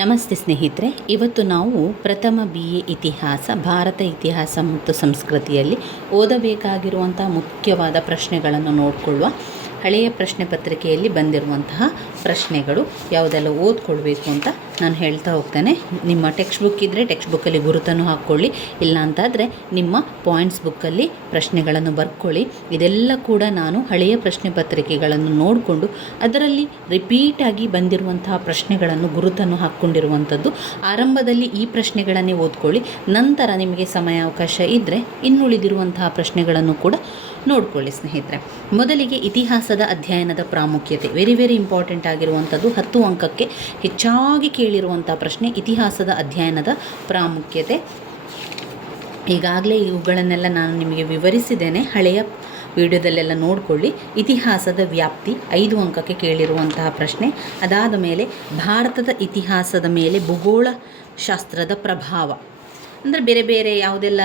ನಮಸ್ತೆ ಸ್ನೇಹಿತರೆ, ಇವತ್ತು ನಾವು ಪ್ರಥಮ BA ಇತಿಹಾಸ, ಭಾರತ ಇತಿಹಾಸ ಮತ್ತು ಸಂಸ್ಕೃತಿಯಲ್ಲಿ ಓದಬೇಕಾಗಿರುವಂಥ ಮುಖ್ಯವಾದ ಪ್ರಶ್ನೆಗಳನ್ನು ನೋಡಿಕೊಳ್ಳುವ. ಹಳೆಯ ಪ್ರಶ್ನೆ ಪತ್ರಿಕೆಯಲ್ಲಿ ಬಂದಿರುವಂತಹ ಪ್ರಶ್ನೆಗಳು ಯಾವುದೆಲ್ಲ ಓದ್ಕೊಳ್ಬೇಕು ಅಂತ ನಾನು ಹೇಳ್ತಾ ಹೋಗ್ತೇನೆ. ನಿಮ್ಮ ಟೆಕ್ಸ್ಟ್ ಬುಕ್ ಇದ್ದರೆ ಟೆಕ್ಸ್ಟ್ ಬುಕ್ಕಲ್ಲಿ ಗುರುತನ್ನು ಹಾಕ್ಕೊಳ್ಳಿ, ಇಲ್ಲ ಅಂತಾದರೆ ನಿಮ್ಮ ಪಾಯಿಂಟ್ಸ್ ಬುಕ್ಕಲ್ಲಿ ಪ್ರಶ್ನೆಗಳನ್ನು ಬರ್ಕೊಳ್ಳಿ. ಇದೆಲ್ಲ ಕೂಡ ನಾನು ಹಳೆಯ ಪ್ರಶ್ನೆ ಪತ್ರಿಕೆಗಳನ್ನು ನೋಡಿಕೊಂಡು ಅದರಲ್ಲಿ ರಿಪೀಟಾಗಿ ಬಂದಿರುವಂತಹ ಪ್ರಶ್ನೆಗಳನ್ನು ಗುರುತನ್ನು ಹಾಕ್ಕೊಂಡಿರುವಂಥದ್ದು. ಆರಂಭದಲ್ಲಿ ಈ ಪ್ರಶ್ನೆಗಳನ್ನೇ ಓದ್ಕೊಳ್ಳಿ, ನಂತರ ನಿಮಗೆ ಸಮಯಾವಕಾಶ ಇದ್ದರೆ ಇನ್ನುಳಿದಿರುವಂತಹ ಪ್ರಶ್ನೆಗಳನ್ನು ಕೂಡ ನೋಡ್ಕೊಳ್ಳಿ ಸ್ನೇಹಿತರೆ. ಮೊದಲಿಗೆ ಇತಿಹಾಸದ ಅಧ್ಯಯನದ ಪ್ರಾಮುಖ್ಯತೆ, ವೆರಿ ಇಂಪಾರ್ಟೆಂಟ್ ಆಗಿರುವಂಥದ್ದು. 10 ಅಂಕಕ್ಕೆ ಹೆಚ್ಚಾಗಿ ಕೇಳಿರುವಂಥ ಪ್ರಶ್ನೆ ಇತಿಹಾಸದ ಅಧ್ಯಯನದ ಪ್ರಾಮುಖ್ಯತೆ. ಈಗಾಗಲೇ ಇವುಗಳನ್ನೆಲ್ಲ ನಾನು ನಿಮಗೆ ವಿವರಿಸಿದ್ದೇನೆ, ಹಳೆಯ ವಿಡಿಯೋದಲ್ಲೆಲ್ಲ ನೋಡಿಕೊಳ್ಳಿ. ಇತಿಹಾಸದ ವ್ಯಾಪ್ತಿ 5 ಅಂಕಕ್ಕೆ ಕೇಳಿರುವಂತಹ ಪ್ರಶ್ನೆ. ಅದಾದ ಮೇಲೆ ಭಾರತದ ಇತಿಹಾಸದ ಮೇಲೆ ಭೂಗೋಳ ಶಾಸ್ತ್ರದ ಪ್ರಭಾವ, ಅಂದರೆ ಬೇರೆ ಬೇರೆ ಯಾವುದೆಲ್ಲ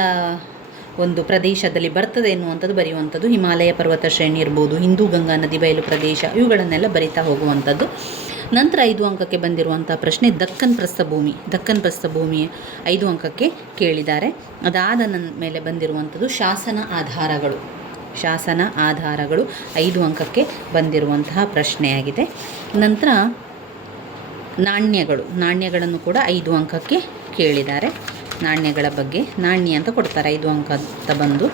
ಒಂದು ಪ್ರದೇಶದಲ್ಲಿ ಬರ್ತದೆ ಎನ್ನುವಂಥದ್ದು ಬರೆಯುವಂಥದ್ದು. ಹಿಮಾಲಯ ಪರ್ವತ ಶ್ರೇಣಿ ಇರ್ಬೋದು, ಹಿಂದೂ ಗಂಗಾ ನದಿ ಬಯಲು ಪ್ರದೇಶ, ಇವುಗಳನ್ನೆಲ್ಲ ಬರಿತಾ ಹೋಗುವಂಥದ್ದು. ನಂತರ 5 ಅಂಕಕ್ಕೆ ಬಂದಿರುವಂಥ ಪ್ರಶ್ನೆ ದಕ್ಕನ್ ಪ್ರಸ್ಥಭೂಮಿ 5 ಅಂಕಕ್ಕೆ ಕೇಳಿದ್ದಾರೆ. ಅದಾದ ಮೇಲೆ ಬಂದಿರುವಂಥದ್ದು ಶಾಸನ ಆಧಾರಗಳು 5 ಅಂಕಕ್ಕೆ ಬಂದಿರುವಂತಹ ಪ್ರಶ್ನೆಯಾಗಿದೆ. ನಂತರ ನಾಣ್ಯಗಳನ್ನು ಕೂಡ 5 ಅಂಕಕ್ಕೆ ಕೇಳಿದ್ದಾರೆ. ನಾಣ್ಯಗಳ ಬಗ್ಗೆ ನಾಣ್ಯ ಅಂತ ಕೊಡ್ತಾರೆ, 5 ಅಂಕ ಅಂತ ಬಂದು.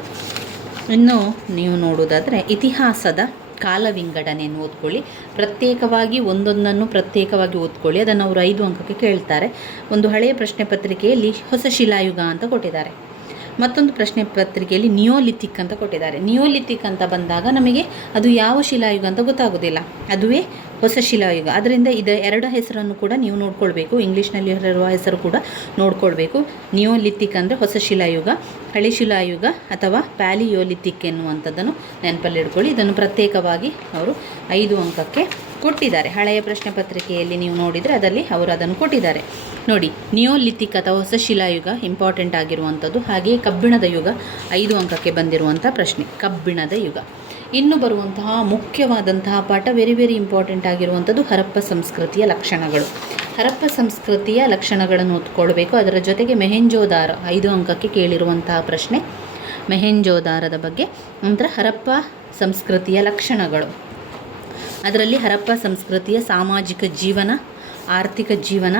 ಇನ್ನು ನೀವು ನೋಡೋದಾದರೆ ಇತಿಹಾಸದ ಕಾಲ ವಿಂಗಡಣೆಯನ್ನು ಓದ್ಕೊಳ್ಳಿ. ಪ್ರತ್ಯೇಕವಾಗಿ ಒಂದೊಂದನ್ನು ಪ್ರತ್ಯೇಕವಾಗಿ ಓದ್ಕೊಳ್ಳಿ. ಅದನ್ನು ಅವರು 5 ಅಂಕಕ್ಕೆ ಕೇಳ್ತಾರೆ. ಒಂದು ಹಳೆಯ ಪ್ರಶ್ನೆ ಪತ್ರಿಕೆಯಲ್ಲಿ ಹೊಸ ಶಿಲಾಯುಗ ಅಂತ ಕೊಟ್ಟಿದ್ದಾರೆ, ಮತ್ತೊಂದು ಪ್ರಶ್ನೆ ಪತ್ರಿಕೆಯಲ್ಲಿ ನಿಯೋಲಿಥಿಕ್ ಅಂತ ಕೊಟ್ಟಿದ್ದಾರೆ. ನಿಯೋಲಿಥಿಕ್ ಅಂತ ಬಂದಾಗ ನಮಗೆ ಅದು ಯಾವ ಶಿಲಾಯುಗ ಅಂತ ಗೊತ್ತಾಗೋದಿಲ್ಲ, ಅದುವೇ ಹೊಸ ಶಿಲಾಯುಗ. ಅದರಿಂದ ಎರಡು ಹೆಸರನ್ನು ಕೂಡ ನೀವು ನೋಡ್ಕೊಳ್ಬೇಕು, ಇಂಗ್ಲೀಷ್ನಲ್ಲಿ ಇರುವ ಹೆಸರು ಕೂಡ ನೋಡ್ಕೊಳ್ಬೇಕು. ನಿಯೋಲಿಥಿಕ್ ಅಂದರೆ ಹೊಸ ಶಿಲಾಯುಗ, ಹಳೆ ಶಿಲಾಯುಗ ಅಥವಾ ಪ್ಯಾಲಿಯೋಲಿಥಿಕ್ ಎನ್ನುವಂಥದ್ದನ್ನು ನೆನಪಲ್ಲಿ ಇಟ್ಕೊಳ್ಳಿ. ಇದನ್ನು ಪ್ರತ್ಯೇಕವಾಗಿ ಅವರು 5 ಅಂಕಕ್ಕೆ ಕೊಟ್ಟಿದ್ದಾರೆ. ಹಳೆಯ ಪ್ರಶ್ನೆ ಪತ್ರಿಕೆಯಲ್ಲಿ ನೀವು ನೋಡಿದರೆ ಅದರಲ್ಲಿ ಅವರು ಅದನ್ನು ಕೊಟ್ಟಿದ್ದಾರೆ ನೋಡಿ. ನಿಯೋಲಿಥಿಕ್ ಅಥವಾ ಹೊಸ ಶಿಲಾಯುಗ ಇಂಪಾರ್ಟೆಂಟ್ ಆಗಿರುವಂಥದ್ದು. ಹಾಗೆಯೇ ಕಬ್ಬಿಣದ ಯುಗ 5 ಅಂಕಕ್ಕೆ ಬಂದಿರುವಂಥ ಪ್ರಶ್ನೆ, ಕಬ್ಬಿಣದ ಯುಗ. ಇನ್ನು ಬರುವಂತಹ ಮುಖ್ಯವಾದಂತಹ ಪಾಠ ವೆರಿ ಇಂಪಾರ್ಟೆಂಟ್ ಆಗಿರುವಂಥದ್ದು ಹರಪ್ಪ ಸಂಸ್ಕೃತಿಯ ಲಕ್ಷಣಗಳು. ಹರಪ್ಪ ಸಂಸ್ಕೃತಿಯ ಲಕ್ಷಣಗಳನ್ನು ಓದ್ಕೊಳ್ಬೇಕು. ಅದರ ಜೊತೆಗೆ ಮೆಹೆಂಜೋದಾರ 5 ಅಂಕಕ್ಕೆ ಕೇಳಿರುವಂತಹ ಪ್ರಶ್ನೆ, ಮೆಹೆಂಜೋದಾರದ ಬಗ್ಗೆ. ನಂತರ ಹರಪ್ಪ ಸಂಸ್ಕೃತಿಯ ಲಕ್ಷಣಗಳು, ಅದರಲ್ಲಿ ಹರಪ್ಪ ಸಂಸ್ಕೃತಿಯ ಸಾಮಾಜಿಕ ಜೀವನ, ಆರ್ಥಿಕ ಜೀವನ,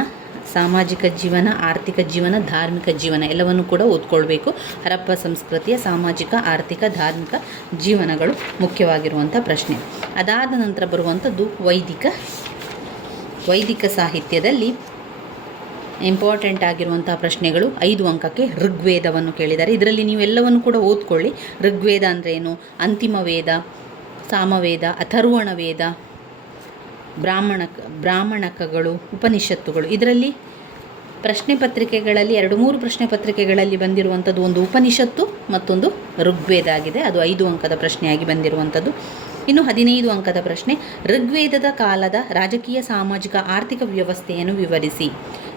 ಧಾರ್ಮಿಕ ಜೀವನ ಎಲ್ಲವನ್ನು ಕೂಡ ಓದ್ಕೊಳ್ಬೇಕು. ಹರಪ್ಪ ಸಂಸ್ಕೃತಿಯ ಸಾಮಾಜಿಕ, ಆರ್ಥಿಕ, ಧಾರ್ಮಿಕ ಜೀವನಗಳು ಮುಖ್ಯವಾಗಿರುವಂಥ ಪ್ರಶ್ನೆ. ಅದಾದ ನಂತರ ಬರುವಂಥದ್ದು ವೈದಿಕ ಸಾಹಿತ್ಯದಲ್ಲಿ ಇಂಪಾರ್ಟೆಂಟ್ ಆಗಿರುವಂಥ ಪ್ರಶ್ನೆಗಳು 5 ಅಂಕಕ್ಕೆ ಋಗ್ವೇದವನ್ನು ಕೇಳಿದ್ದಾರೆ. ಇದರಲ್ಲಿ ನೀವು ಎಲ್ಲವನ್ನು ಕೂಡ ಓದ್ಕೊಳ್ಳಿ. ಋಗ್ವೇದ ಅಂದರೆ ಏನು, ಅಂತಿಮ ವೇದ, ಸಾಮವೇದ, ಅಥರ್ವಣ ವೇದ, ಬ್ರಾಹ್ಮಣಕಗಳು, ಉಪನಿಷತ್ತುಗಳು. ಇದರಲ್ಲಿ ಪ್ರಶ್ನೆ ಪತ್ರಿಕೆಗಳಲ್ಲಿ 2-3 ಪ್ರಶ್ನೆ ಪತ್ರಿಕೆಗಳಲ್ಲಿ ಬಂದಿರುವಂಥದ್ದು ಒಂದು ಉಪನಿಷತ್ತು, ಮತ್ತೊಂದು ಋಗ್ವೇದ ಆಗಿದೆ. ಅದು 5 ಅಂಕದ ಪ್ರಶ್ನೆಯಾಗಿ ಬಂದಿರುವಂಥದ್ದು. ಇನ್ನು 15 ಅಂಕದ ಪ್ರಶ್ನೆ, ಋಗ್ವೇದದ ಕಾಲದ ರಾಜಕೀಯ, ಸಾಮಾಜಿಕ, ಆರ್ಥಿಕ ವ್ಯವಸ್ಥೆಯನ್ನು ವಿವರಿಸಿ.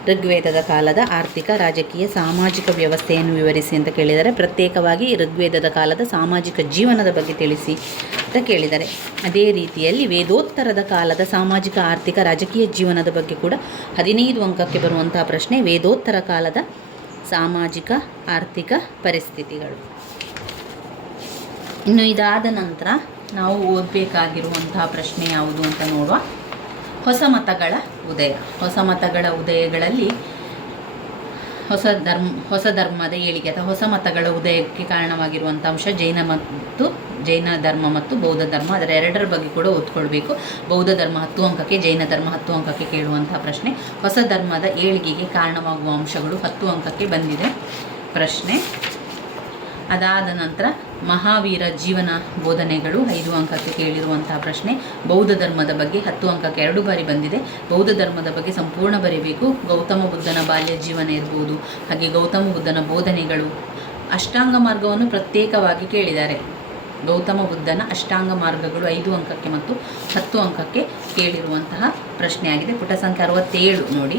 ಋಗ್ವೇದದ ಕಾಲದ ಆರ್ಥಿಕ, ರಾಜಕೀಯ, ಸಾಮಾಜಿಕ ವ್ಯವಸ್ಥೆಯನ್ನು ವಿವರಿಸಿ ಅಂತ ಕೇಳಿದ್ದಾರೆ. ಪ್ರತ್ಯೇಕವಾಗಿ ಋಗ್ವೇದದ ಕಾಲದ ಸಾಮಾಜಿಕ ಜೀವನದ ಬಗ್ಗೆ ತಿಳಿಸಿ ಅಂತ ಕೇಳಿದ್ದಾರೆ. ಅದೇ ರೀತಿಯಲ್ಲಿ ವೇದೋತ್ತರದ ಕಾಲದ ಸಾಮಾಜಿಕ, ಆರ್ಥಿಕ, ರಾಜಕೀಯ ಜೀವನದ ಬಗ್ಗೆ ಕೂಡ 15 ಅಂಕಕ್ಕೆ ಬರುವಂತಹ ಪ್ರಶ್ನೆ, ವೇದೋತ್ತರ ಕಾಲದ ಸಾಮಾಜಿಕ, ಆರ್ಥಿಕ ಪರಿಸ್ಥಿತಿಗಳು. ಇನ್ನು ಇದಾದ ನಂತರ ನಾವು ಓದಬೇಕಾಗಿರುವಂತಹ ಪ್ರಶ್ನೆ ಯಾವುದು ಅಂತ ನೋಡುವ. ಹೊಸ ಮತಗಳ ಉದಯಗಳಲ್ಲಿ ಹೊಸ ಧರ್ಮದ ಏಳಿಗೆ ಅಥವಾ ಹೊಸ ಮತಗಳ ಉದಯಕ್ಕೆ ಕಾರಣವಾಗಿರುವಂಥ ಅಂಶ ಜೈನ ಧರ್ಮ ಮತ್ತು ಬೌದ್ಧ ಧರ್ಮ. ಅದರ ಎರಡರ ಬಗ್ಗೆ ಕೂಡ ಓದ್ಕೊಳ್ಬೇಕು. ಬೌದ್ಧ ಧರ್ಮ 10 ಅಂಕಕ್ಕೆ, ಜೈನ ಧರ್ಮ 10 ಅಂಕಕ್ಕೆ ಕೇಳುವಂತಹ ಪ್ರಶ್ನೆ. ಹೊಸ ಧರ್ಮದ ಏಳಿಗೆಗೆ ಕಾರಣವಾಗುವ ಅಂಶಗಳು 10 ಅಂಕಕ್ಕೆ ಬಂದಿದೆ ಪ್ರಶ್ನೆ. ಅದಾದ ನಂತರ ಮಹಾವೀರ ಜೀವನ ಬೋಧನೆಗಳು 5 ಅಂಕಕ್ಕೆ ಕೇಳಿರುವಂತಹ ಪ್ರಶ್ನೆ. ಬೌದ್ಧ ಧರ್ಮದ ಬಗ್ಗೆ 10 ಅಂಕಕ್ಕೆ 2 ಬಾರಿ ಬಂದಿದೆ. ಬೌದ್ಧ ಧರ್ಮದ ಬಗ್ಗೆ ಸಂಪೂರ್ಣ ಬರೀಬೇಕು. ಗೌತಮ ಬುದ್ಧನ ಬಾಲ್ಯ ಜೀವನ ಇರ್ಬೋದು, ಹಾಗೆ ಗೌತಮ ಬುದ್ಧನ ಬೋಧನೆಗಳು. ಅಷ್ಟಾಂಗ ಮಾರ್ಗವನ್ನು ಪ್ರತ್ಯೇಕವಾಗಿ ಕೇಳಿದ್ದಾರೆ. ಗೌತಮ ಬುದ್ಧನ ಅಷ್ಟಾಂಗ ಮಾರ್ಗಗಳು 5 ಅಂಕಕ್ಕೆ ಮತ್ತು 10 ಅಂಕಕ್ಕೆ ಕೇಳಿರುವಂತಹ ಪ್ರಶ್ನೆಯಾಗಿದೆ. ಪುಟ ಸಂಖ್ಯೆ 67 ನೋಡಿ.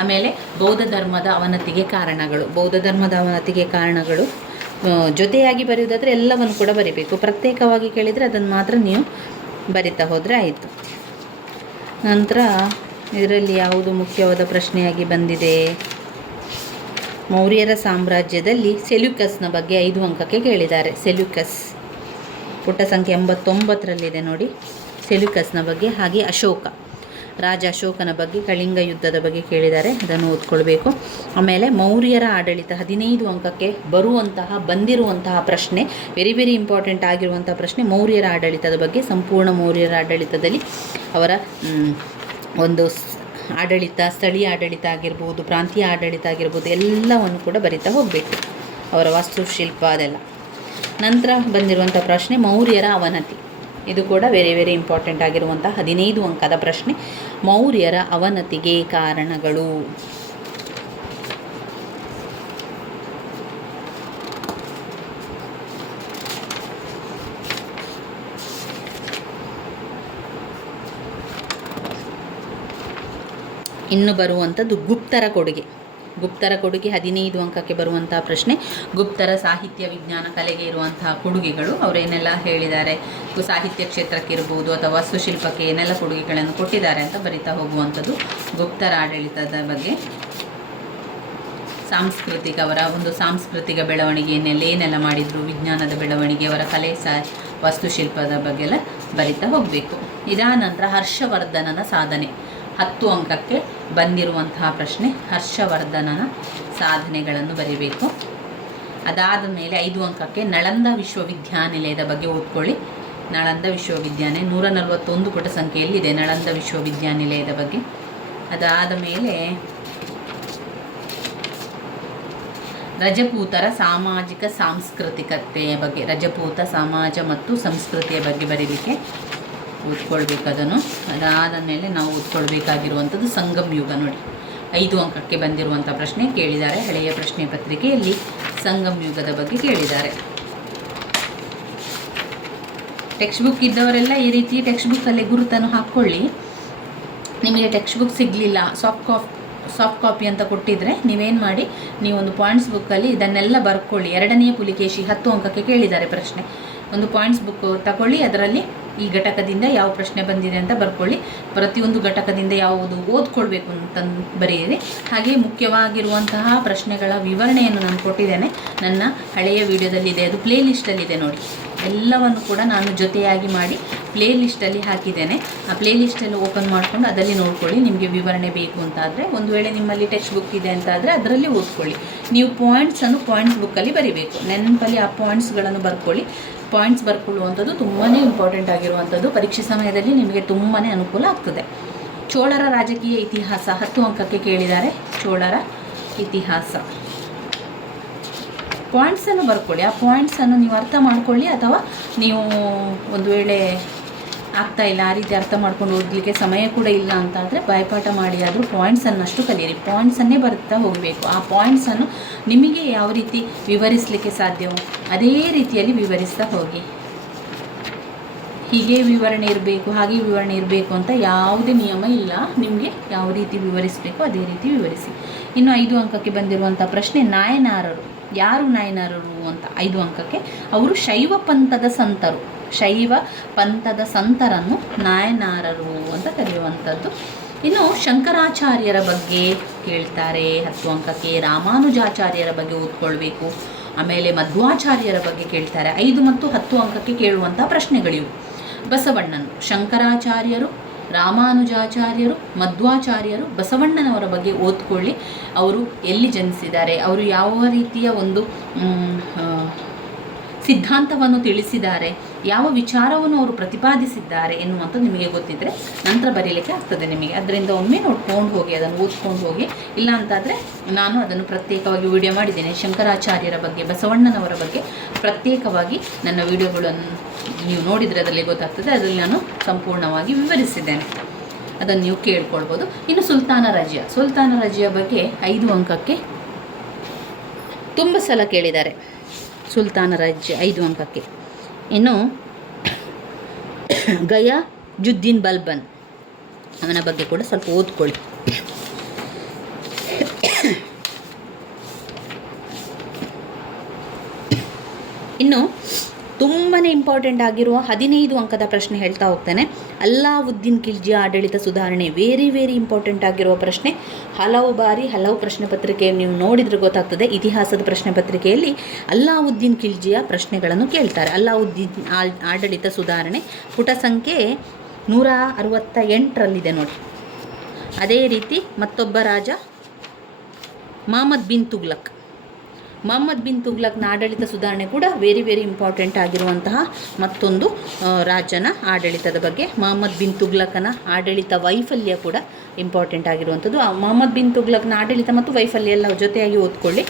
ಆಮೇಲೆ ಬೌದ್ಧ ಧರ್ಮದ ಅವನತಿಗೆ ಕಾರಣಗಳು ಜೊತೆಯಾಗಿ ಬರೆಯುವುದಾದರೆ ಎಲ್ಲವನ್ನು ಕೂಡ ಬರೀಬೇಕು. ಪ್ರತ್ಯೇಕವಾಗಿ ಕೇಳಿದರೆ ಅದನ್ನು ಮಾತ್ರ ನೀವು ಬರಿತಾ ಹೋದರೆ ಆಯಿತು. ನಂತರ ಇದರಲ್ಲಿ ಯಾವುದು ಮುಖ್ಯವಾದ ಪ್ರಶ್ನೆಯಾಗಿ ಬಂದಿದೆ? ಮೌರ್ಯರ ಸಾಮ್ರಾಜ್ಯದಲ್ಲಿ ಸೆಲ್ಯೂಕಸ್ನ ಬಗ್ಗೆ 5 ಅಂಕಕ್ಕೆ ಕೇಳಿದ್ದಾರೆ. ಸೆಲ್ಯೂಕಸ್ ಪುಟ ಸಂಖ್ಯೆ 89ರಲ್ಲಿದೆ ನೋಡಿ, ಸೆಲ್ಯೂಕಸ್ನ ಬಗ್ಗೆ. ಹಾಗೆ ಅಶೋಕ, ರಾಜ ಅಶೋಕನ ಬಗ್ಗೆ, ಕಳಿಂಗ ಯುದ್ಧದ ಬಗ್ಗೆ ಕೇಳಿದ್ದಾರೆ, ಅದನ್ನು ಓದ್ಕೊಳ್ಬೇಕು. ಆಮೇಲೆ ಮೌರ್ಯರ ಆಡಳಿತ 15 ಅಂಕಕ್ಕೆ ಬಂದಿರುವಂತಹ ಪ್ರಶ್ನೆ, ವೆರಿ ವೆರಿ ಇಂಪಾರ್ಟೆಂಟ್ ಆಗಿರುವಂಥ ಪ್ರಶ್ನೆ. ಮೌರ್ಯರ ಆಡಳಿತದ ಬಗ್ಗೆ, ಸಂಪೂರ್ಣ ಮೌರ್ಯರ ಆಡಳಿತದಲ್ಲಿ ಅವರ ಒಂದು ಆಡಳಿತ, ಸ್ಥಳೀಯ ಆಡಳಿತ ಆಗಿರ್ಬೋದು, ಪ್ರಾಂತೀಯ ಆಡಳಿತ ಆಗಿರ್ಬೋದು, ಎಲ್ಲವನ್ನು ಕೂಡ ಬರಿತಾ ಹೋಗಬೇಕು. ಅವರ ವಾಸ್ತುಶಿಲ್ಪ ಅದೆಲ್ಲ. ನಂತರ ಬಂದಿರುವಂಥ ಪ್ರಶ್ನೆ ಮೌರ್ಯರ ಅವನತಿ. ಇದು ಕೂಡ ವೆರಿ ವೆರಿ ಇಂಪಾರ್ಟೆಂಟ್ ಆಗಿರುವಂಥ 15 ಅಂಕದ ಪ್ರಶ್ನೆ. ಮೌರ್ಯರ ಅವನತಿಗೆ ಕಾರಣಗಳು. ಇನ್ನು ಬರುವಂಥದ್ದು ಗುಪ್ತರ ಕೊಡುಗೆ. ಗುಪ್ತರ ಕೊಡುಗೆ 15 ಅಂಕಕ್ಕೆ ಬರುವಂತಹ ಪ್ರಶ್ನೆ. ಗುಪ್ತರ ಸಾಹಿತ್ಯ, ವಿಜ್ಞಾನ, ಕಲೆಗೆ ಇರುವಂತಹ ಕೊಡುಗೆಗಳು, ಅವರೇನೆಲ್ಲ ಹೇಳಿದ್ದಾರೆ, ಸಾಹಿತ್ಯ ಕ್ಷೇತ್ರಕ್ಕಿರ್ಬೋದು ಅಥವಾ ವಾಸ್ತುಶಿಲ್ಪಕ್ಕೆ ಏನೆಲ್ಲ ಕೊಡುಗೆಗಳನ್ನು ಕೊಟ್ಟಿದ್ದಾರೆ ಅಂತ ಬರಿತಾ ಹೋಗುವಂಥದ್ದು. ಗುಪ್ತರ ಆಡಳಿತದ ಬಗ್ಗೆ, ಅವರ ಒಂದು ಸಾಂಸ್ಕೃತಿಕ ಬೆಳವಣಿಗೆಯನ್ನೆಲ್ಲ ಏನೆಲ್ಲ ಮಾಡಿದರು, ವಿಜ್ಞಾನದ ಬೆಳವಣಿಗೆ, ಅವರ ಕಲೆ, ವಾಸ್ತುಶಿಲ್ಪದ ಬಗ್ಗೆಲ್ಲ ಬರಿತಾ ಹೋಗಬೇಕು. ಇದಾದ ನಂತರ ಹರ್ಷವರ್ಧನನ ಸಾಧನೆ 10 ಅಂಕಕ್ಕೆ ಬಂದಿರುವಂತಹ ಪ್ರಶ್ನೆ. ಹರ್ಷವರ್ಧನನ ಸಾಧನೆಗಳನ್ನು ಬರೀಬೇಕು. ಅದಾದ ಮೇಲೆ 5 ಅಂಕಕ್ಕೆ ನಳಂದ ವಿಶ್ವವಿದ್ಯಾನಿಲಯದ ಬಗ್ಗೆ ಓದ್ಕೊಳ್ಳಿ. ನಳಂದ ವಿಶ್ವವಿದ್ಯಾನಿಲಯ 141 ಪುಟ ಸಂಖ್ಯೆಯಲ್ಲಿದೆ ನಳಂದ ವಿಶ್ವವಿದ್ಯಾನಿಲಯದ ಬಗ್ಗೆ. ಅದಾದ ಮೇಲೆ ರಜಪೂತರ ಸಾಮಾಜಿಕ ಸಾಂಸ್ಕೃತಿಕತೆಯ ಬಗ್ಗೆ, ರಜಪೂತ ಸಮಾಜ ಮತ್ತು ಸಂಸ್ಕೃತಿಯ ಬಗ್ಗೆ ಬರೀಲಿಕ್ಕೆ ಓದ್ಕೊಳ್ಬೇಕು ಅದನ್ನು. ಅದಾದ ಮೇಲೆ ನಾವು ಓದ್ಕೊಳ್ಬೇಕಾಗಿರುವಂಥದ್ದು ಸಂಗಮ್ ಯುಗ ನೋಡಿ, 5 ಅಂಕಕ್ಕೆ ಬಂದಿರುವಂಥ ಪ್ರಶ್ನೆ ಕೇಳಿದ್ದಾರೆ. ಹಳೆಯ ಪ್ರಶ್ನೆ ಪತ್ರಿಕೆಯಲ್ಲಿ ಸಂಗಮ್ ಯುಗದ ಬಗ್ಗೆ ಕೇಳಿದ್ದಾರೆ. ಟೆಕ್ಸ್ಟ್ ಬುಕ್ ಇದ್ದವರೆಲ್ಲ ಈ ರೀತಿ ಟೆಕ್ಸ್ಟ್ ಬುಕ್ಕಲ್ಲಿ ಗುರುತನ್ನು ಹಾಕ್ಕೊಳ್ಳಿ. ನಿಮಗೆ ಟೆಕ್ಸ್ಟ್ ಬುಕ್ ಸಿಗಲಿಲ್ಲ, ಸಾಫ್ಟ್ ಕಾಪಿ ಅಂತ ಕೊಟ್ಟಿದ್ದರೆ ನೀವೇನು ಮಾಡಿ, ನೀವೊಂದು ಪಾಯಿಂಟ್ಸ್ ಬುಕ್ಕಲ್ಲಿ ಇದನ್ನೆಲ್ಲ ಬರ್ಕೊಳ್ಳಿ. 2ನೇ ಪುಲಿಕೇಶಿ 10 ಅಂಕಕ್ಕೆ ಕೇಳಿದ್ದಾರೆ ಪ್ರಶ್ನೆ. ಒಂದು ಪಾಯಿಂಟ್ಸ್ ಬುಕ್ ತಗೊಳ್ಳಿ, ಅದರಲ್ಲಿ ಈ ಘಟಕದಿಂದ ಯಾವ ಪ್ರಶ್ನೆ ಬಂದಿದೆ ಅಂತ ಬರ್ಕೊಳ್ಳಿ. ಪ್ರತಿಯೊಂದು ಘಟಕದಿಂದ ಯಾವುದು ಓದ್ಕೊಳ್ಬೇಕು ಅಂತ ಬರೆಯಿರಿ. ಹಾಗೆ ಮುಖ್ಯವಾಗಿರುವಂತಹ ಪ್ರಶ್ನೆಗಳ ವಿವರಣೆಯನ್ನು ನಾನು ಕೊಟ್ಟಿದ್ದೇನೆ, ನನ್ನ ಹಳೆಯ ವಿಡಿಯೋದಲ್ಲಿದೆ, ಅದು ಪ್ಲೇ ಲಿಸ್ಟಲ್ಲಿದೆ ನೋಡಿ. ಎಲ್ಲವನ್ನು ಕೂಡ ನಾನು ಜೊತೆಯಾಗಿ ಮಾಡಿ ಪ್ಲೇ ಲಿಸ್ಟಲ್ಲಿ ಹಾಕಿದ್ದೇನೆ. ಆ ಪ್ಲೇ ಲಿಸ್ಟಲ್ಲಿ ಓಪನ್ ಮಾಡಿಕೊಂಡು ಅದರಲ್ಲಿ ನೋಡ್ಕೊಳ್ಳಿ. ನಿಮಗೆ ವಿವರಣೆ ಬೇಕು ಅಂತಾದರೆ, ಒಂದು ವೇಳೆ ನಿಮ್ಮಲ್ಲಿ ಟೆಕ್ಸ್ಟ್ ಬುಕ್ ಇದೆ ಅಂತಾದರೆ ಅದರಲ್ಲಿ ಓದ್ಕೊಳ್ಳಿ. ನೀವು ಪಾಯಿಂಟ್ಸನ್ನು ಪಾಯಿಂಟ್ಸ್ ಬುಕ್ಕಲ್ಲಿ ಬರೀಬೇಕು. ನೆನಪಲ್ಲಿ ಆ ಪಾಯಿಂಟ್ಸ್ಗಳನ್ನು ಬರ್ಕೊಳ್ಳಿ. ಪಾಯಿಂಟ್ಸ್ ಬರ್ಕೊಳ್ಳುವಂಥದ್ದು ತುಂಬಾ ಇಂಪಾರ್ಟೆಂಟ್ ಆಗಿರುವಂಥದ್ದು. ಪರೀಕ್ಷೆ ಸಮಯದಲ್ಲಿ ನಿಮಗೆ ತುಂಬಾ ಅನುಕೂಲ ಆಗ್ತದೆ. ಚೋಳರ ರಾಜಕೀಯ ಇತಿಹಾಸ 10 ಅಂಕಕ್ಕೆ ಕೇಳಿದ್ದಾರೆ. ಚೋಳರ ಇತಿಹಾಸ ಪಾಯಿಂಟ್ಸನ್ನು ಬರ್ಕೊಳ್ಳಿ. ಆ ಪಾಯಿಂಟ್ಸನ್ನು ನೀವು ಅರ್ಥ ಮಾಡ್ಕೊಳ್ಳಿ, ಅಥವಾ ನೀವು ಒಂದು ವೇಳೆ ಆಗ್ತಾ ಇಲ್ಲ, ಆ ರೀತಿ ಅರ್ಥ ಮಾಡ್ಕೊಂಡು ಓದಲಿಕ್ಕೆ ಸಮಯ ಕೂಡ ಇಲ್ಲ ಅಂತಾದರೆ ಬಾಯ್ಪಾಠ ಮಾಡಿ ಆದರೂ ಪಾಯಿಂಟ್ಸನ್ನಷ್ಟು ಕಲಿಯಿರಿ. ಪಾಯಿಂಟ್ಸನ್ನೇ ಬರ್ತಾ ಹೋಗಬೇಕು. ಆ ಪಾಯಿಂಟ್ಸನ್ನು ನಿಮಗೆ ಯಾವ ರೀತಿ ವಿವರಿಸಲಿಕ್ಕೆ ಸಾಧ್ಯವೋ ಅದೇ ರೀತಿಯಲ್ಲಿ ವಿವರಿಸ್ತಾ ಹೋಗಿ. ಹೀಗೆ ವಿವರಣೆ ಇರಬೇಕು, ಹಾಗೆ ವಿವರಣೆ ಇರಬೇಕು ಅಂತ ಯಾವುದೇ ನಿಯಮ ಇಲ್ಲ. ನಿಮಗೆ ಯಾವ ರೀತಿ ವಿವರಿಸಬೇಕು ಅದೇ ರೀತಿ ವಿವರಿಸಿ. ಇನ್ನು 5 ಅಂಕಕ್ಕೆ ಬಂದಿರುವಂಥ ಪ್ರಶ್ನೆ ನಾಯನಾರರು. ಯಾರು ನಾಯನಾರರು ಅಂತ 5 ಅಂಕಕ್ಕೆ. ಅವರು ಶೈವ ಪಂಥದ ಸಂತರು. ಶೈವ ಪಂಥದ ಸಂತರನ್ನು ನಾಯನಾರರು ಅಂತ ಕರೆಯುವಂಥದ್ದು. ಇನ್ನು ಶಂಕರಾಚಾರ್ಯರ ಬಗ್ಗೆ ಕೇಳ್ತಾರೆ 10 ಅಂಕಕ್ಕೆ. ರಾಮಾನುಜಾಚಾರ್ಯರ ಬಗ್ಗೆ ಓದ್ಕೊಳ್ಬೇಕು. ಆಮೇಲೆ ಮಧ್ವಾಚಾರ್ಯರ ಬಗ್ಗೆ ಕೇಳ್ತಾರೆ. 5 ಮತ್ತು 10 ಅಂಕಕ್ಕೆ ಕೇಳುವಂಥ ಪ್ರಶ್ನೆಗಳಿವು. ಬಸವಣ್ಣನು, ಶಂಕರಾಚಾರ್ಯರು, ರಾಮಾನುಜಾಚಾರ್ಯರು, ಮಧ್ವಾಚಾರ್ಯರು, ಬಸವಣ್ಣನವರ ಬಗ್ಗೆ ಓದ್ಕೊಳ್ಳಿ. ಅವರು ಎಲ್ಲಿ ಜನಿಸಿದ್ದಾರೆ, ಅವರು ಯಾವ ರೀತಿಯ ಒಂದು ಸಿದ್ಧಾಂತವನ್ನು ತಿಳಿಸಿದ್ದಾರೆ, ಯಾವ ವಿಚಾರವನ್ನು ಅವರು ಪ್ರತಿಪಾದಿಸಿದ್ದಾರೆ ಎನ್ನುವಂಥದ್ದು ನಿಮಗೆ ಗೊತ್ತಿದ್ದರೆ ನಂತರ ಬರೀಲಿಕ್ಕೆ ಆಗ್ತದೆ ನಿಮಗೆ. ಅದರಿಂದ ಒಮ್ಮೆ ನೋಡ್ಕೊಂಡು ಹೋಗಿ, ಅದನ್ನು ಓದ್ಕೊಂಡು ಹೋಗಿ. ಇಲ್ಲ ಅಂತಾದರೆ ನಾನು ಅದನ್ನು ಪ್ರತ್ಯೇಕವಾಗಿ ವಿಡಿಯೋ ಮಾಡಿದ್ದೇನೆ. ಶಂಕರಾಚಾರ್ಯರ ಬಗ್ಗೆ, ಬಸವಣ್ಣನವರ ಬಗ್ಗೆ ಪ್ರತ್ಯೇಕವಾಗಿ ನನ್ನ ವಿಡಿಯೋಗಳನ್ನು ನೀವು ನೋಡಿದರೆ ಅದರಲ್ಲಿ ಗೊತ್ತಾಗ್ತದೆ. ಅದರಲ್ಲಿ ನಾನು ಸಂಪೂರ್ಣವಾಗಿ ವಿವರಿಸಿದ್ದೇನೆ, ಅದನ್ನು ನೀವು ಕೇಳ್ಕೊಳ್ಬೋದು. ಇನ್ನು ಸುಲ್ತಾನ ರಜಿಯ ಬಗ್ಗೆ 5 ಅಂಕಕ್ಕೆ ತುಂಬ ಸಲ ಕೇಳಿದ್ದಾರೆ. ಸುಲ್ತಾನ ರಜ್ಯ 5 ಅಂಕಕ್ಕೆ. ಇನ್ನು ಗಯಾಜುದ್ದೀನ್ ಬಲ್ಬನ್ ಅವನ ಬಗ್ಗೆ ಕೂಡ ಸ್ವಲ್ಪ ಓದ್ಕೊಳ್ಳಿ. ಇನ್ನು ತುಂಬಾ ಇಂಪಾರ್ಟೆಂಟ್ ಆಗಿರುವ 15 ಅಂಕದ ಪ್ರಶ್ನೆ ಹೇಳ್ತಾ ಹೋಗ್ತಾನೆ. ಅಲ್ಲಾವುದ್ದೀನ್ ಖಿಲ್ಜಿಯ ಆಡಳಿತ ಸುಧಾರಣೆ. ವೆರಿ ಇಂಪಾರ್ಟೆಂಟ್ ಆಗಿರುವ ಪ್ರಶ್ನೆ. ಹಲವು ಬಾರಿ ಹಲವು ಪ್ರಶ್ನೆ ಪತ್ರಿಕೆಯನ್ನು ನೀವು ನೋಡಿದರೆ ಗೊತ್ತಾಗ್ತದೆ. ಇತಿಹಾಸದ ಪ್ರಶ್ನೆ ಪತ್ರಿಕೆಯಲ್ಲಿ ಅಲ್ಲಾವುದ್ದೀನ್ ಖಿಲ್ಜಿಯ ಪ್ರಶ್ನೆಗಳನ್ನು ಕೇಳ್ತಾರೆ. ಅಲ್ಲಾವುದ್ದೀನ್ ಆಡಳಿತ ಸುಧಾರಣೆ ಪುಟ ಸಂಖ್ಯೆ 168ರಲ್ಲಿದೆ ನೋಡಿ. ಅದೇ ರೀತಿ ಮತ್ತೊಬ್ಬ ರಾಜ ಮಹಮ್ಮದ್ ಬಿನ್ ತುಗ್ಲಕ್. ಮಹಮ್ಮದ್ ಬಿನ್ ತುಗ್ಲಕ್ನ ಆಡಳಿತ ಸುಧಾರಣೆ ಕೂಡ ವೆರಿ ಇಂಪಾರ್ಟೆಂಟ್ ಆಗಿರುವಂತಹ ಮತ್ತೊಂದು ರಾಜನ ಆಡಳಿತದ ಬಗ್ಗೆ. ಮಹಮ್ಮದ್ ಬಿನ್ ತುಗ್ಲಕನ ಆಡಳಿತ ವೈಫಲ್ಯ ಕೂಡ ಇಂಪಾರ್ಟೆಂಟ್ ಆಗಿರುವಂಥದ್ದು. ಮಹಮ್ಮದ್ ಬಿನ್ ತುಗ್ಲಕ್ನ ಆಡಳಿತ ಮತ್ತು ವೈಫಲ್ಯ ಎಲ್ಲ ಜೊತೆಯಾಗಿ ಓದ್ಕೊಳ್ಳಿ.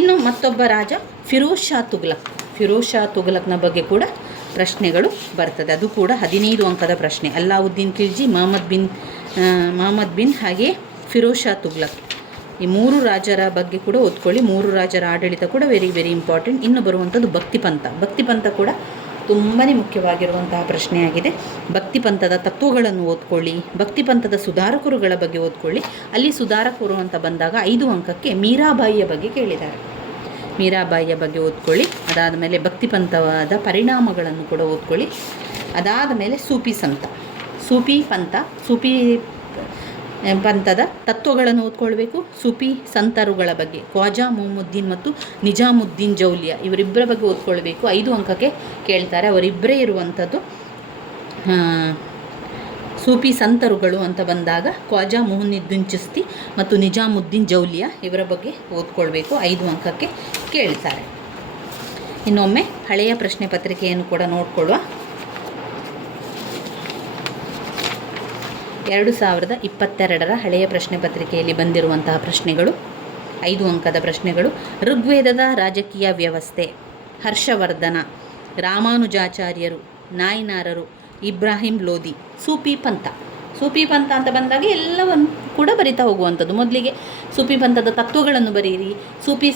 ಇನ್ನು ಮತ್ತೊಬ್ಬ ರಾಜ ಫಿರೋಜ್ ಶಾ ತುಗ್ಲಕ್ನ ಬಗ್ಗೆ ಕೂಡ ಪ್ರಶ್ನೆಗಳು ಬರ್ತದೆ. ಅದು ಕೂಡ 15 ಅಂಕದ ಪ್ರಶ್ನೆ. ಅಲ್ಲಾವುದ್ದೀನ್ ಖಿಲ್ಜಿ, ಮಹಮ್ಮದ್ ಬಿನ್ ಹಾಗೆ ಫಿರೋಜ್ ಶಾ ತುಗ್ಲಕ್, ಈ 3 ರಾಜರ ಬಗ್ಗೆ ಕೂಡ ಓದ್ಕೊಳ್ಳಿ. 3 ರಾಜರ ಆಡಳಿತ ಕೂಡ ವೆರಿ ಇಂಪಾರ್ಟೆಂಟ್. ಇನ್ನು ಬರುವಂಥದ್ದು ಭಕ್ತಿಪಂಥ ಕೂಡ ತುಂಬಾ ಮುಖ್ಯವಾಗಿರುವಂತಹ ಪ್ರಶ್ನೆಯಾಗಿದೆ. ಭಕ್ತಿಪಂಥದ ತತ್ವಗಳನ್ನು ಓದ್ಕೊಳ್ಳಿ. ಭಕ್ತಿಪಂಥದ ಸುಧಾರಕರುಗಳ ಬಗ್ಗೆ ಓದ್ಕೊಳ್ಳಿ. ಅಲ್ಲಿ ಸುಧಾರಕರು ಅಂತ ಬಂದಾಗ 5 ಅಂಕಕ್ಕೆ ಮೀರಾಬಾಯಿಯ ಬಗ್ಗೆ ಕೇಳಿದ್ದಾರೆ. ಮೀರಾಬಾಯಿಯ ಬಗ್ಗೆ ಓದ್ಕೊಳ್ಳಿ. ಅದಾದ ಮೇಲೆ ಭಕ್ತಿಪಂಥವಾದ ಪರಿಣಾಮಗಳನ್ನು ಕೂಡ ಓದ್ಕೊಳ್ಳಿ. ಅದಾದ ಮೇಲೆ ಸೂಫಿ ಪಂಥದ ತತ್ವಗಳನ್ನು ಓದ್ಕೊಳ್ಬೇಕು. ಸೂಫಿ ಸಂತರುಗಳ ಬಗ್ಗೆ ಖ್ವಾಜಾ ಮೊಹಮ್ಮುದ್ದೀನ್ ಮತ್ತು ನಿಜಾಮುದ್ದೀನ್ ಜೌಲಿಯಾ ಇವರಿಬ್ಬರ ಬಗ್ಗೆ ಓದ್ಕೊಳ್ಬೇಕು. 5 ಅಂಕಕ್ಕೆ ಕೇಳ್ತಾರೆ. ಅವರಿಬ್ಬರೇ ಇರುವಂಥದ್ದು ಸೂಫಿ ಸಂತರುಗಳು ಅಂತ ಬಂದಾಗ ಖ್ವಾಜಾ ಮೊಹಿನುದ್ದೀನ್ ಚಿಸ್ತಿ ಮತ್ತು ನಿಜಾಮುದ್ದೀನ್ ಜೌಲಿಯಾ ಇವರ ಬಗ್ಗೆ ಓದ್ಕೊಳ್ಬೇಕು. 5 ಅಂಕಕ್ಕೆ ಕೇಳ್ತಾರೆ. ಇನ್ನೊಮ್ಮೆ ಹಳೆಯ ಪ್ರಶ್ನೆ ಪತ್ರಿಕೆಯನ್ನು ಕೂಡ ನೋಡಿಕೊಳ್ಳುವ. 2022ರ ಹಳೆಯ ಪ್ರಶ್ನೆ ಪತ್ರಿಕೆಯಲ್ಲಿ ಬಂದಿರುವಂತಹ ಪ್ರಶ್ನೆಗಳು 5 ಅಂಕದ ಪ್ರಶ್ನೆಗಳು. ಋಗ್ವೇದದ ರಾಜಕೀಯ ವ್ಯವಸ್ಥೆ, ಹರ್ಷವರ್ಧನ, ರಾಮಾನುಜಾಚಾರ್ಯರು, ನಾಯ್ನಾರರು, ಇಬ್ರಾಹಿಂ ಲೋಧಿ, ಸೂಫಿ ಪಂಥ ಅಂತ ಬಂದಾಗ ಎಲ್ಲವನ್ನು ಕೂಡ ಬರಿತಾ ಹೋಗುವಂಥದ್ದು. ಮೊದಲಿಗೆ ಸೂಫಿ ಪಂಥದ ತತ್ವಗಳನ್ನು ಬರೀರಿ, ಸೂಫಿ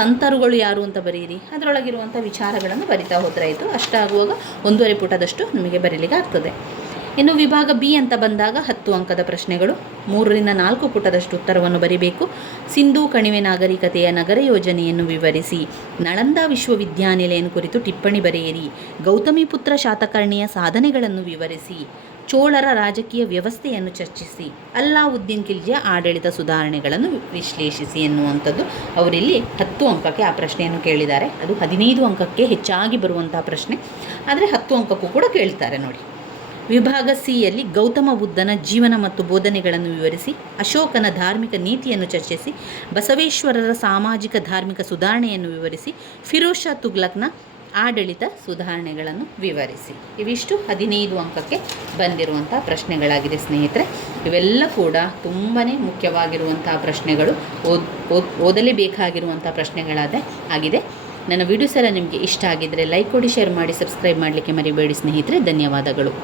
ಸಂತರುಗಳು ಯಾರು ಅಂತ ಬರೀರಿ, ಅದರೊಳಗಿರುವಂಥ ವಿಚಾರಗಳನ್ನು ಬರಿತಾ ಹೋದ್ರಾಯಿತು. ಅಷ್ಟಾಗುವಾಗ 1.5 ಪುಟದಷ್ಟು ನಿಮಗೆ ಬರೀಲಿಕ್ಕೆ ಆಗ್ತದೆ. ಇನ್ನು ವಿಭಾಗ ಬಿ ಅಂತ ಬಂದಾಗ 10 ಅಂಕದ ಪ್ರಶ್ನೆಗಳು. 3ರಿಂದ 4 ಪುಟದಷ್ಟು ಉತ್ತರವನ್ನು ಬರಿಬೇಕು. ಸಿಂಧೂ ಕಣಿವೆ ನಾಗರಿಕತೆಯ ನಗರ ಯೋಜನೆಯನ್ನು ವಿವರಿಸಿ, ನಳಂದ ವಿಶ್ವವಿದ್ಯಾನಿಲಯ ಕುರಿತು ಟಿಪ್ಪಣಿ ಬರೆಯಿರಿ, ಗೌತಮಿಪುತ್ರ ಶಾತಕರ್ಣಿಯ ಸಾಧನೆಗಳನ್ನು ವಿವರಿಸಿ, ಚೋಳರ ರಾಜಕೀಯ ವ್ಯವಸ್ಥೆಯನ್ನು ಚರ್ಚಿಸಿ, ಅಲ್ಲಾವುದ್ದೀನ್ ಖಿಲ್ಜಿಯ ಆಡಳಿತ ಸುಧಾರಣೆಗಳನ್ನು ವಿಶ್ಲೇಷಿಸಿ ಎನ್ನುವಂಥದ್ದು. ಅವರಿಲ್ಲಿ 10 ಅಂಕಕ್ಕೆ ಆ ಪ್ರಶ್ನೆಯನ್ನು ಕೇಳಿದ್ದಾರೆ. ಅದು 15 ಅಂಕಕ್ಕೆ ಹೆಚ್ಚಾಗಿ ಬರುವಂತಹ ಪ್ರಶ್ನೆ, ಆದರೆ 10 ಅಂಕಕ್ಕೂ ಕೂಡ ಕೇಳ್ತಾರೆ ನೋಡಿ. ವಿಭಾಗ ಸಿಯಲ್ಲಿ ಗೌತಮ ಬುದ್ಧನ ಜೀವನ ಮತ್ತು ಬೋಧನೆಗಳನ್ನು ವಿವರಿಸಿ, ಅಶೋಕನ ಧಾರ್ಮಿಕ ನೀತಿಯನ್ನು ಚರ್ಚಿಸಿ, ಬಸವೇಶ್ವರರ ಸಾಮಾಜಿಕ ಧಾರ್ಮಿಕ ಸುಧಾರಣೆಯನ್ನು ವಿವರಿಸಿ, ಫಿರೋಜ್ ಶಾ ತುಗ್ಲಕ್ನ ಆಡಳಿತ ಸುಧಾರಣೆಗಳನ್ನು ವಿವರಿಸಿ. ಇವಿಷ್ಟು 15 ಅಂಕಕ್ಕೆ ಬಂದಿರುವಂಥ ಪ್ರಶ್ನೆಗಳಾಗಿದೆ ಸ್ನೇಹಿತರೆ. ಇವೆಲ್ಲ ಕೂಡ ತುಂಬಾ ಮುಖ್ಯವಾಗಿರುವಂಥ ಪ್ರಶ್ನೆಗಳು, ಓದಲೇಬೇಕಾಗಿರುವಂಥ ಆಗಿದೆ. ನನ್ನ ವಿಡಿಯೋಸ್ ಎಲ್ಲ ನಿಮಗೆ ಇಷ್ಟ ಆಗಿದ್ದರೆ ಲೈಕ್ ಕೊಡಿ, ಶೇರ್ ಮಾಡಿ, ಸಬ್ಸ್ಕ್ರೈಬ್ ಮಾಡಲಿಕ್ಕೆ ಮರಿಬೇಡಿ ಸ್ನೇಹಿತರೆ. ಧನ್ಯವಾದಗಳು.